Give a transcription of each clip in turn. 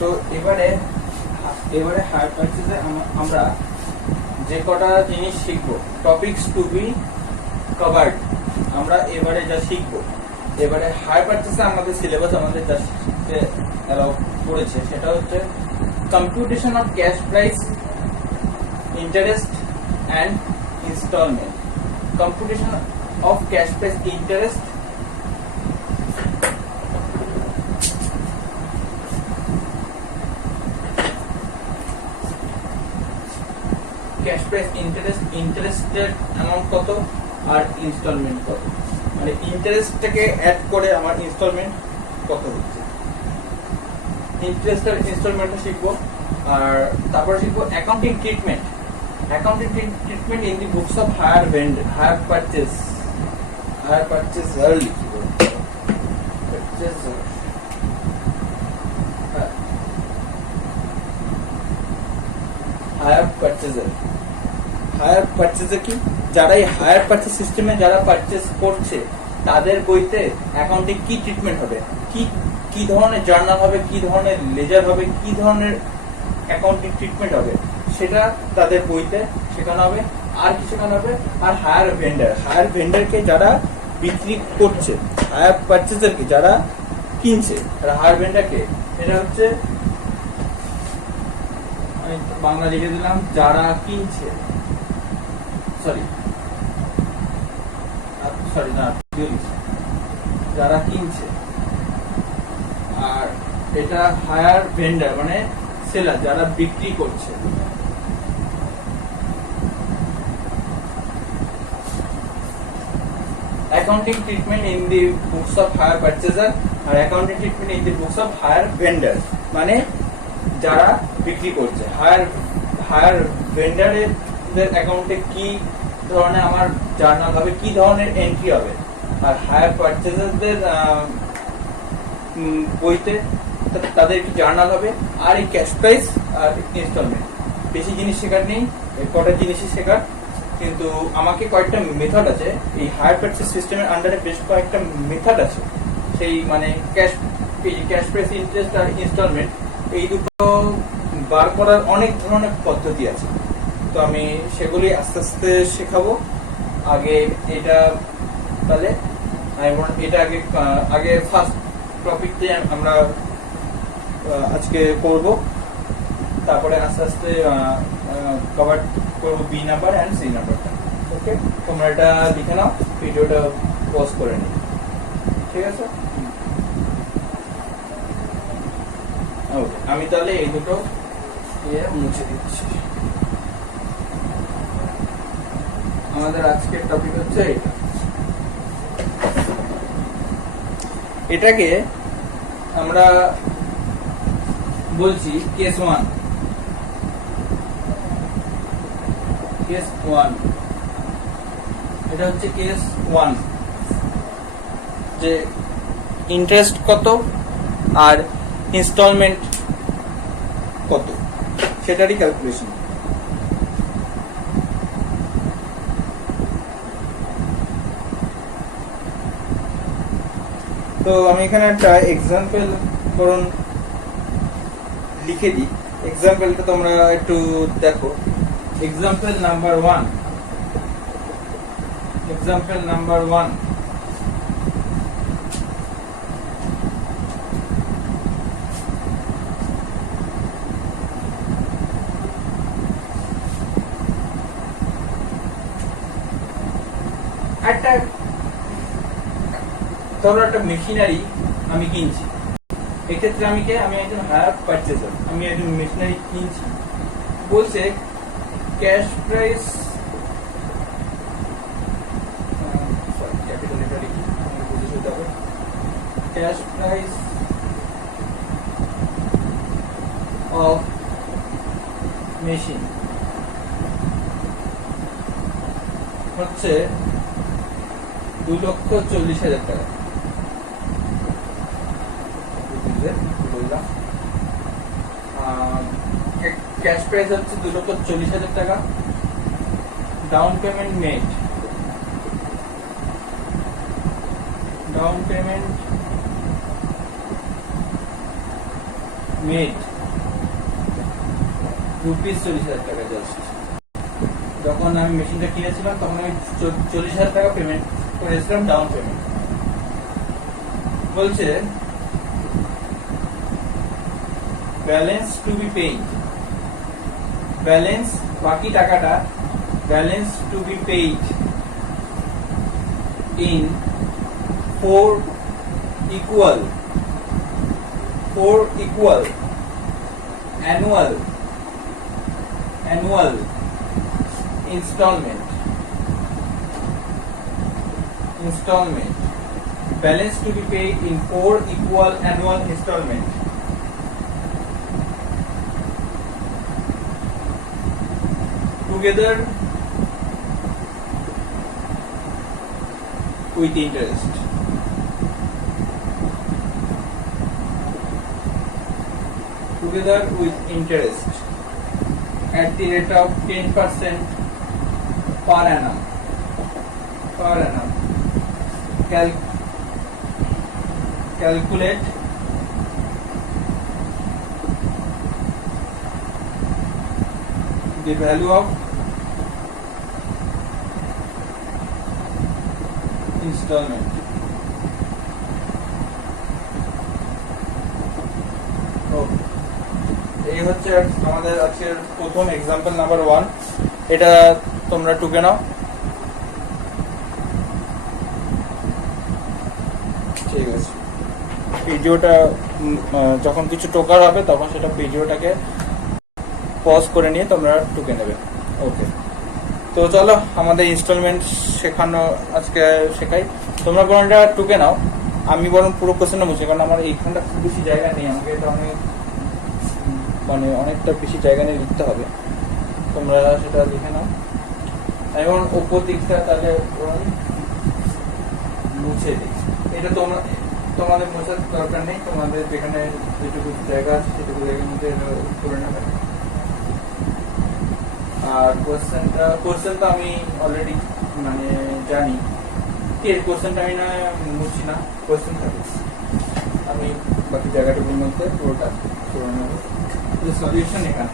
তো এবারে হায়ার পারচেজে আমরা যে কটা জিনিস শিখবো, টপিকস টু বি কভার্ড, আমরা এবারে যা শিখবো, এবারে হায়ার পারচেজে আমাদের সিলেবাস আমাদের যা শিখতে অ্যালাউ করেছে সেটা হচ্ছে computation of cash price, interest and instalment. Computation of cash price, interest cash price, ইন্টারেস্টের অ্যামাউন্ট কত আর ইনস্টলমেন্ট কত, মানে ইন্টারেস্টটাকে অ্যাড করে আমার ইনস্টলমেন্ট কত হচ্ছে। ইন্টারেস্ট আর ইনস্টলমেন্টটা শিখবো। আর তারপরে শিখবো accounting treatment, accounting treatment in the books of hire purchaser লিখব, পারচেজার। হায়ার পারচেজার কি, যারা এই হায়ার পারচেজ সিস্টেমে যারা পারচেজ করছে তাদের বইতে অ্যাকাউন্টিং কি ট্রিটমেন্ট হবে, কি ধরনের জার্নাল হবে, কি ধরনের লেজার হবে, কি ধরনের অ্যাকাউন্টিং ট্রিটমেন্ট হবে, সেটা তাদের বইতে শেখানো হবে। আর কি শেখানো হবে, আর হায়ার ভেন্ডারকে যারা বিক্রি করছে, হায়ার পারচেজারকে যারা কিনছে, আর হায়ার ভেন্ডারকে, এটা হচ্ছে আমি বাংলা লিখে দিলাম, যারা কিনছে, যারা কিনছে। আর এটা হায়ার ভেন্ডার মানে সেলার, যারা বিক্রি করছে। Accounting treatment in the books of hire purchaser আর accounting treatment in the books of hire vendor, মানে যারা বিক্রি করছে। হায়ার ভেন্ডারের অ্যাকাউন্টে কি ধরনের আমার জার্নাল হবে, কি ধরনের এন্ট্রি হবে, আর হায়ার পারচেজারদের বইতে তাদের কি জার্নাল হবে, আর এই ক্যাশ প্রাইস আর ইনস্টলমেন্ট। বেশি জিনিস শেখার নেই, কটা জিনিসই শেখার, কিন্তু আমাকে কয়েকটা মেথড আছে এই হায়ার পারচেজ সিস্টেমের আন্ডারে, বেশ কয়েকটা মেথড আছে। সেই মানে ক্যাশ প্রাইস, ইন্টারেস্ট আর ইনস্টলমেন্ট, এই দুটো বার করার অনেক ধরনের পদ্ধতি আছে। তো আমি সেগুলি আস্তে আস্তে শেখাবো। আগে এটা, তাহলে এটা আগে ফার্স্ট টপিকটি আমরা আজকে করব, তারপরে আস্তে আস্তে কভার করব বি নাম্বার এন্ড সি নাম্বারটা। ওকে, তোমরা এটা লিখে নাও, ভিডিওটা পজ করে নিও, ঠিক আছে? ওকে, আমি তাহলে এই দুটো মুছে দিচ্ছি। আমাদের আজকের টপিক হচ্ছে এটা। এটাকে আমরা বলছি কেস 1। এটা হচ্ছে কেস 1, যে ইন্টারেস্ট কত আর ইনস্টলমেন্ট কত সেটারই ক্যালকুলেশন। তো আমি এখানে একটা এক্সাম্পল করুন লিখে দিই, এক্সাম্পলটা তোমরা একটু দেখো। এক্সাম্পল নাম্বার 1, একটা ধরো একটা মেশিনারি আমি কিনছি। এক্ষেত্রে আমি একজন হায়ার পারচেজার, আমি একজন মেশিনারি কিনছি। বলছে cash price, cash price of machine হচ্ছে 2,40,000 টাকা। ক্যাশ প্রাইস হচ্ছে 2,40,000 টাকা। Down payment made, made rupees 40,000 টাকা জাস্ট। যখন আমি মেশিনটা কিনেছিলাম তখন আমি 40,000 টাকা পেমেন্ট করেছিলাম ডাউন পেমেন্ট। বলছে balance to be paid, balance বাকি টাকাটা balance to be paid in 4 equal annual installment balance to be paid in 4 equal annual installment together with interest. Together with interest at the rate of 10% per annum. Calculate the value of installment. এই হচ্ছে আমাদের আজকের প্রথম example number 1। এটা তোমরা টুকে নাও। ঠিক আছে, ভিডিওটা যখন কিছু টোকার হবে তখন সেটা ভিডিওটাকে পজ করে নিয়ে তোমরা টুকে নেবে। ওকে, তো চলো আমাদের ইনস্টলমেন্ট শেখানো আজকে শেখাই। তোমরা বরংটা টুকে নাও, আমি বরং পুরো কোশ্চেনটা মুছি, কারণ আমার এইখানটা খুব বেশি জায়গা নেই, আমাকে এটা অনেকটা বেশি জায়গা নিয়ে লিখতে হবে। তোমরা সেটা লিখে নাও। এবং ওপর দিকটা তাহলে মুছে দিই। এটা তোমাদের মোছার দরকার নেই, তোমাদের যেখানে যেটুকু জায়গা আছে সেটুকু জায়গার মধ্যে করে নেবে। আর কোশ্চেনটা আমি অলরেডি জানি, কোশ্চেনটা আমি না মুছি না, কোশ্চেন থাকে, আমি বাকি জায়গাটুকুর মধ্যে পুরোটা করে নেব। সলিউশন এখানে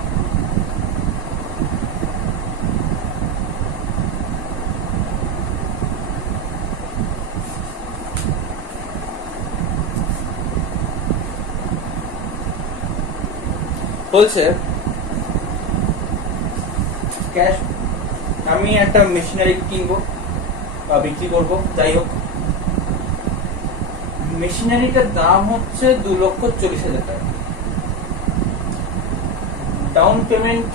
বলছে ক্যাশ, আমি একটা মেশিনারি কিনবো বা বিক্রি করবো, যাই হোক, মেশিনারিটার দাম হচ্ছে 2,40,000 টাকা। ডাউন পেমেন্ট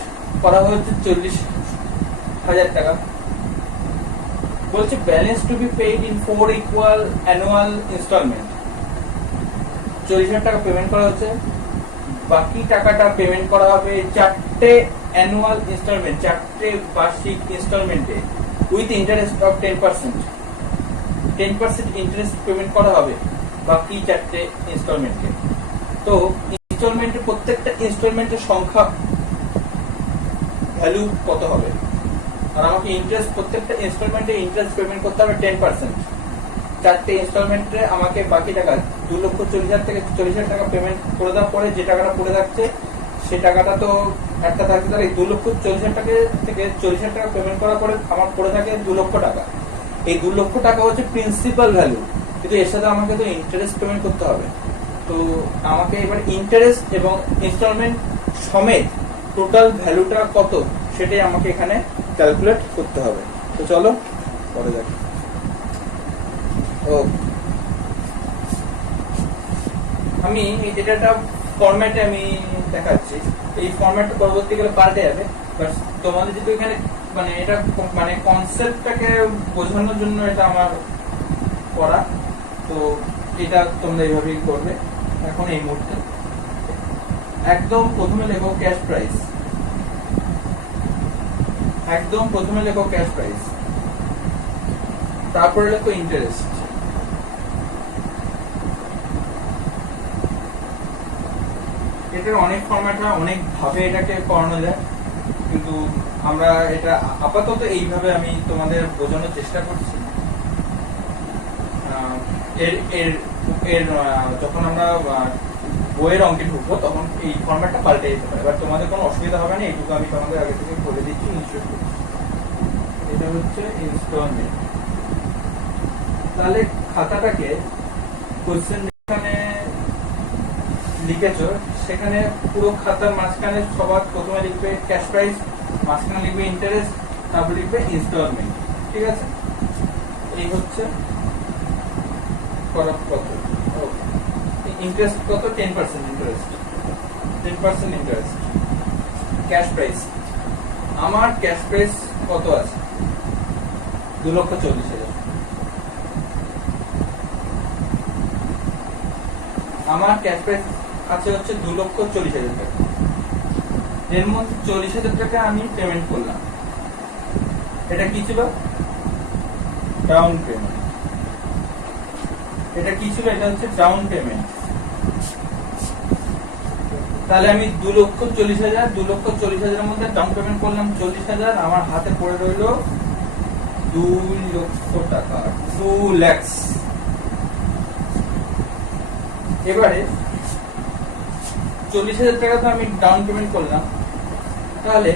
করা হয়েছে 40,000 টাকা। বলছে balance to be paid in 4 equal annual instalment. 40,000 টাকা পেমেন্ট করা হচ্ছে, বাকি টাকাটা পেমেন্ট করা হবে 4টে অ্যানুয়াল ইনস্টলমেন্ট, 4টে বার্ষিক ইনস্টলমেন্টে with interest of 10% interest payment করা হবে বাকি 4টে ইনস্টলমেন্টে। তো ইনস্টলমেন্টের প্রত্যেকটা ইনস্টলমেন্টের সংখ্যা ভ্যালু কত হবে? আর আমাকে ইন্টারেস্ট প্রত্যেকটা ইনস্টলমেন্টে ইন্টারেস্ট পেমেন্ট করতে হবে 10%। 4টে ইনস্টলমেন্টে আমাকে বাকি টাকা 2,40,000 থেকে 40,000 টাকা পেমেন্ট করে দেওয়ার পরে যে টাকাটা পড়ে থাকছে সে টাকাটা তো একটা থাকছে, তাহলে 2,40,000 টাকা থেকে 40,000 টাকা পেমেন্ট করার পরে আমার পড়ে থাকে 2,00,000 টাকা। এই 2,00,000 টাকা হচ্ছে প্রিন্সিপাল ভ্যালু, কিন্তু এর সাথে আমাকে তো ইন্টারেস্ট পেমেন্ট করতে হবে। তো আমাকে এবার ইন্টারেস্ট এবং ইনস্টলমেন্ট সমেত টোটাল ভ্যালুটা কত সেটাই আমাকে এখানে ক্যালকুলেট করতে হবে। তো চলো পরে দেখি। আমি এটা একটা ফরম্যাটে আমি দেখাচ্ছি, এই ফরম্যাটটা পরবর্তীকালে পাল্টে যাবে, বাট তোমাদের যদি এখানে এটা কনসেপ্টটাকে বোঝানোর জন্য এটা আমার করা, তো এটা তোমরা এইভাবেই করবে। এখন এই মুহূর্তে একদম প্রথমে লেখো ক্যাশ প্রাইস, তারপরে লেখো ইন্টারেস্ট, এটার অনেক ফরম্যাট হয়, অনেক ভাবে এটাকে করানো যায়, কিন্তু আমরা এটা আপাতত এইভাবে আমি তোমাদের বোঝানোর চেষ্টা করছি। যখন আমরা বইয়ের অঙ্কে ঢুকবো তখন এই ফরম্যাটটা পাল্টে যেতে পারে, এবার তোমাদের কোনো অসুবিধা হবে না, এইটুকু আমি তোমাদের আগে থেকে বলে দিচ্ছি। এটা হচ্ছে ইনস্টলমেন্ট। তাহলে খাতাটাকে কোশ্চেন যেখানে লিখেছো সেখানে পুরো খাতার মাঝখানে সবার প্রথমে লিখবে ক্যাশ প্রাইস, মাঝখানে লিখবে ইন্টারেস্ট, তারপর লিখবে ইনস্টলমেন্ট। ঠিক আছে, এই হচ্ছে কত ইন্টারেস্ট, কত 10% ইন্টারেস্ট, 10% ইন্টারেস্ট। ক্যাশ প্রাইস, আমার ক্যাশ প্রাইস কত আছে? 2,40,000। আমার ক্যাশ প্রাইস আছে হচ্ছে 2,40,000 টাকা। এর মধ্যে 40,000 টাকা আমি পেমেন্ট করলাম। এটা কি ছিল? Down payment. এটা কি ছিল? এটা হচ্ছে ডাউন পেমেন্ট। তাহলে আমি 2,40,000 এর মধ্যে ডাউন পেমেন্ট করলাম 40,000, আমার হাতে পড়ে রইল 2 লক্ষ টাকা, 2 lakhs। এবারে 40,000 টাকা তো আমি ডাউন পেমেন্ট করলাম, তাহলে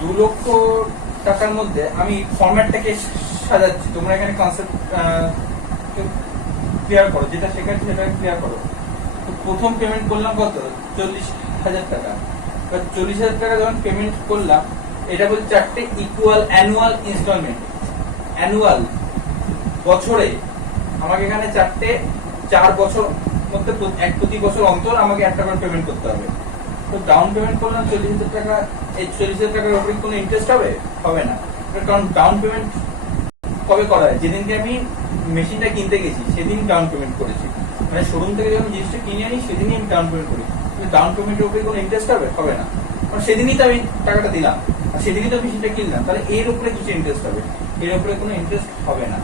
2 লক্ষ টাকার মধ্যে আমি ফরম্যাটটাকে সাজাচ্ছি। তোমরা এখানে কনসেপ্ট ক্লিয়ার করো, যেটা শেখাচ্ছি সেটা ক্লিয়ার করো। তো প্রথম পেমেন্ট করলাম কত? 40,000 টাকা। 40,000 টাকা যখন পেমেন্ট করলাম, এটা বলছে 4টে ইকুয়াল অ্যানুয়াল ইনস্টলমেন্ট। অ্যানুয়াল বছরে আমাকে এখানে 4 বছর মধ্যে প্রতি বছর অন্তর আমাকে একটা করে পেমেন্ট করতে হবে। তো ডাউন পেমেন্ট করলাম 40,000 টাকা। এই 40,000 টাকার উপরে কোনো ইন্টারেস্ট হবে? হবে না, কারণ ডাউন পেমেন্ট কবে করা হয়? যেদিনকে আমি মেশিনটা কিনতে গেছি সেদিন ডাউন পেমেন্ট করেছি, মানে শোরুম থেকে যখন জিনিসটা কিনে আনি সেদিনই আমি ডাউন পেমেন্ট করি। ডাউন পেমেন্টের উপরে কোনো ইন্টারেস্ট হবে? হবে না, কারণ সেদিনই তো আমি টাকাটা দিলাম আর সেদিনই তো মেশিনটা কিনলাম। তাহলে এর উপরে কিছু ইন্টারেস্ট হবে? এর উপরে কোনো ইন্টারেস্ট হবে না।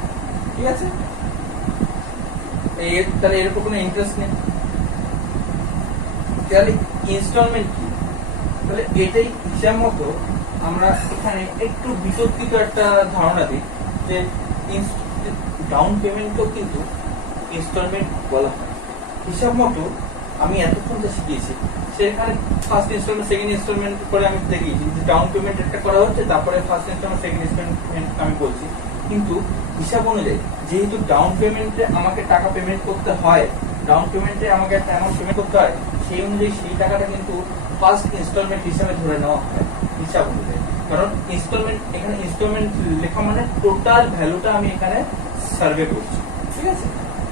ঠিক আছে, তাহলে এর উপর কোনো ইন্টারেস্ট নেই। তাহলে ইনস্টলমেন্ট কি? তাহলে এটাই হিসাব মতো আমরা এখানে একটু বিতর্কিত একটা ধারণা দিই যে ডাউন পেমেন্টও কিন্তু ইনস্টলমেন্ট বলা হয়। হিসাব মতো আমি এতক্ষণ যা শিখিয়েছি সেখানে ফার্স্ট ইনস্টলমেন্ট, সেকেন্ড ইনস্টলমেন্ট করে আমি দেখিয়েছি যে ডাউন পেমেন্ট একটা করা হচ্ছে, তারপরে ফার্স্ট ইনস্টলমেন্ট, সেকেন্ড ইনস্টলমেন্ট আমি বলছি। কিন্তু হিসাব অনুযায়ী যেহেতু ডাউন পেমেন্টে আমাকে টাকা পেমেন্ট করতে হয়, ডাউন পেমেন্টে আমাকে একটা অ্যামাউন্ট পেমেন্ট করতে হয়, সেই অনুযায়ী সেই টাকাটা কিন্তু ফার্স্ট ইনস্টলমেন্ট হিসাবে ধরে নেওয়া হয় হিসাব অনুযায়ী। কারণ ইনস্টলমেন্ট, এখানে ইনস্টলমেন্ট লেখা মানে টোটাল ভ্যালুটা আমি এখানে সার্ভে করছি। ঠিক আছে,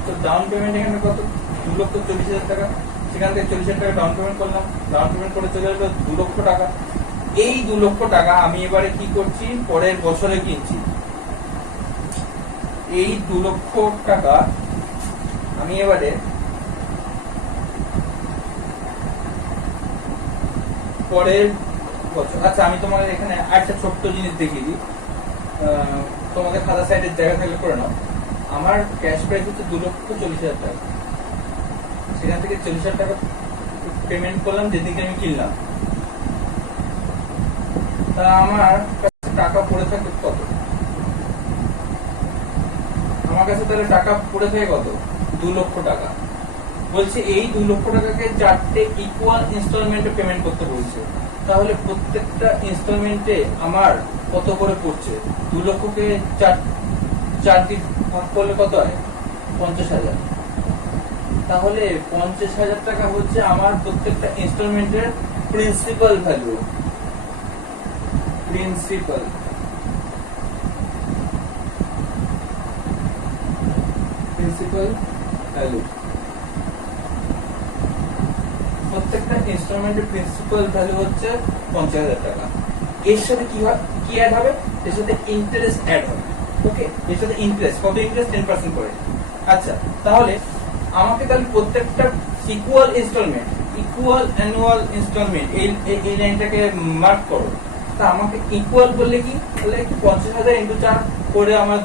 তো ডাউন পেমেন্ট এখানে কত? 2,40,000 টাকা। সেখান থেকে 40,000 টাকা ডাউন পেমেন্ট করলাম, ডাউন পেমেন্ট করে চলে গেল 2 লক্ষ টাকা। এই 2 লক্ষ টাকা আমি এবারে কি করছি? পরের বছরে কিনছি। এই 2 লক্ষ টাকা আমি এবারে পরের বছর, আচ্ছা আমি তোমাদের এখানে একটা ছোট্ট জিনিস দেখিয়ে দিই, তোমাদের খাতা সাইডের জায়গা থাকলে করে নাও। আমার ক্যাশ প্রাইস হচ্ছে 2,40,000 টাকা। সেখান থেকে 40,000 টাকা পেমেন্ট করলাম যেদিকে আমি কিনলাম। তা আমার কাছে টাকা পড়ে থাকে কত? আমার কাছে তাহলে টাকা পড়ে থাকে কত? 2 লক্ষ টাকা। বলছে এই 2 লক্ষ টাকাকে 4টে ইকুয়াল ইনস্টলমেন্টে পেমেন্ট করতে বলছে। তাহলে প্রত্যেকটা ইনস্টলমেন্টে আমার কত করে পড়ছে? 2 লক্ষকে 4 দিয়ে ভাগ করলে কত হয়? 50,000। তাহলে 50,000 টাকা হচ্ছে আমার প্রত্যেকটা ইনস্টলমেন্টের প্রিন্সিপাল ভ্যালু। প্রিন্সিপাল ভ্যালু, প্রত্যেকটা ইনস্টলমেন্টের প্রিন্সিপাল ভ্যালু হচ্ছে 50,000 টাকা। এর সাথে কি অ্যাড হবে? এর সাথে ইন্টারেস্ট অ্যাড হবে। ওকে, এর সাথে ইন্টারেস্ট, কত ইন্টারেস্ট? 10% করে। আচ্ছা, তাহলে আমাকে তাহলে প্রত্যেকটা equal instalment, equal annual instalment, এই লাইনটাকে মার্ক করো। তা আমাকে ইকুয়াল বললে কি? তাহলে 50,000 × 4 করে আমার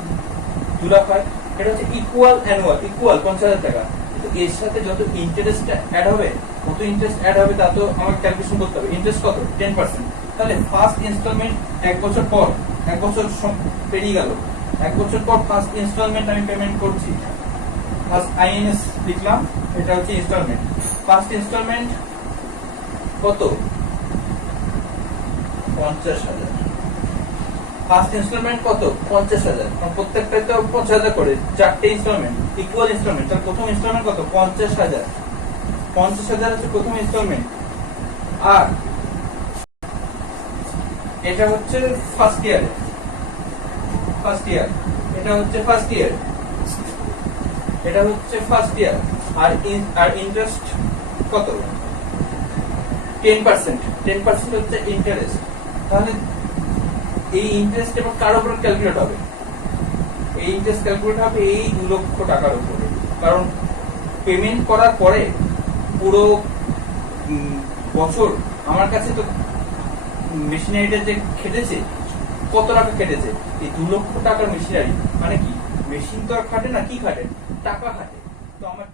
2 লাখ হয়। এটা হচ্ছে ইকুয়াল অ্যানুয়াল, ইকুয়াল 50,000 টাকা। কিন্তু এর সাথে যত ইন্টারেস্ট অ্যাড হবে, কত ইন্টারেস্ট অ্যাড হবে তা তো আমাকে ক্যালকুলেশন করতে হবে। ইন্টারেস্ট কত? 10%। তাহলে ফার্স্ট ইনস্টলমেন্ট 1 বছর পর, 1 বছর পেরিয়ে গেল, 1 বছর পর ফার্স্ট ইনস্টলমেন্ট আমি পেমেন্ট করছি। ফার্স্ট আইএনএস লিখলাম, এটা হচ্ছে ইনস্টলমেন্ট। ফার্স্ট ইনস্টলমেন্ট কত? 50,000। ফার্স্ট ইনস্টলমেন্ট কত? 50,000। প্রত্যেকটাই তো 50,000 করে, 4টে ইনস্টলমেন্ট ইকুয়াল ইনস্টলমেন্ট। তাহলে প্রথম ইনস্টলমেন্ট কত? 50,000। 50,000 হচ্ছে প্রথম ইনস্টলমেন্ট। আর এটা হচ্ছে ফার্স্ট ইয়ার, এটা হচ্ছে ফার্স্ট ইয়ার, এটা হচ্ছে ফার্স্ট ইয়ার। আর ইন্টারেস্ট কত? 10%। 10% হচ্ছে ইন্টারেস্ট। তাহলে এই ইন্টারেস্ট এবার কার উপর ক্যালকুলেট হবে? এই ইন্টারেস্ট ক্যালকুলেট হবে এই 2 লক্ষ টাকার উপরে। কারণ পেমেন্ট করার পরে পুরো বছর আমার কাছে তো মেশিনারিটা যে খেটেছে, কত টাকা কেটেছে? এই 2 লক্ষ টাকার মেশিনারি মানে কি? মেশিন তো আর খাটে না, কি খাটে? টাকা খাটে। তো আমার